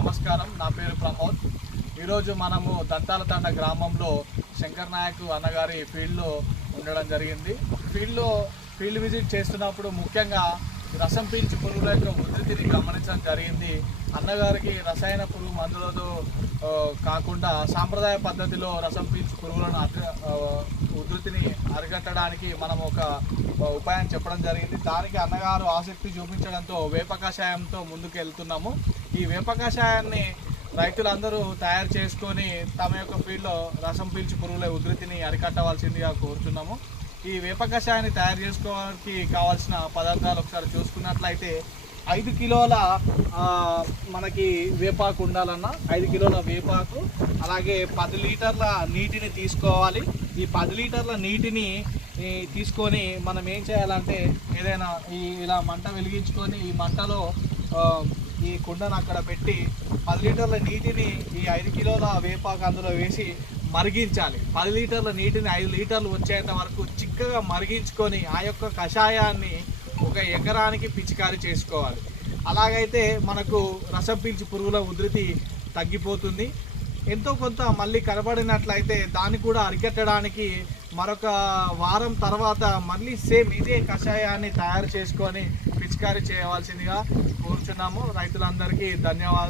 నమస్కారం, నా పేరు ప్రమోద్. ఈరోజు మనము దంతాలతండ గ్రామంలో శంకర్ నాయక్ అన్నగారి ఫీల్డ్లో ఉండడం జరిగింది. ఫీల్డ్ విజిట్ చేస్తున్నప్పుడు ముఖ్యంగా రసం పీల్చు పురుగుల యొక్క ఉధృతిని గమనించడం జరిగింది. అన్నగారికి రసాయన పురుగు మందులతో కాకుండా సాంప్రదాయ పద్ధతిలో రసం పీల్చు పురుగులను ఉధృతిని అరికట్టడానికి మనం ఒక ఉపాయం చెప్పడం జరిగింది. దానికి అన్నగారు ఆసక్తి చూపించడంతో వేప కషాయంతో ముందుకు వెళ్తున్నాము. ఈ వేప కషాయాన్ని రైతులందరూ తయారు చేసుకొని తమ యొక్క ఫీల్డ్లో రసం పీల్చు పురుగుల ఉధృతిని అరికట్టవలసిందిగా కోరుతున్నాము. ఈ వేప కషాయాన్ని తయారు చేసుకోవడానికి కావాల్సిన పదార్థాలు ఒకసారి చూసుకున్నట్లయితే 5 కిలోల మనకి వేపాకు ఉండాలన్న 5 కిలోల వేపాకు, అలాగే 10 లీటర్ల నీటిని తీసుకోవాలి. ఈ 10 లీటర్ల నీటిని తీసుకొని మనం ఏం చేయాలంటే ఏదైనా ఇలా మంట వెలిగించుకొని ఈ మంటలో ఈ కుండను అక్కడ పెట్టి 10 లీటర్ల నీటిని ఈ 5 కిలోల వేపాకు అందులో వేసి మరిగించాలి. 10 లీటర్ల నీటిని 5 లీటర్లు వచ్చేంత వరకు చిక్కగా మరిగించుకొని ఆ యొక్క కషాయాన్ని 1 ఎకరానికి పిచికారీ చేసుకోవాలి. అలాగైతే మనకు రసం పీల్చి పురుగుల ఉధృతి తగ్గిపోతుంది. ఎంతో కొంత మళ్ళీ కనబడినట్లయితే దాన్ని కూడా అరికట్టడానికి మరొక వారం తర్వాత మళ్ళీ సేమ్ ఇదే కషాయాన్ని తయారు చేసుకొని పిచికారీ చేయవలసిందిగా కోరుచున్నాము. రైతులందరికీ ధన్యవాదాలు.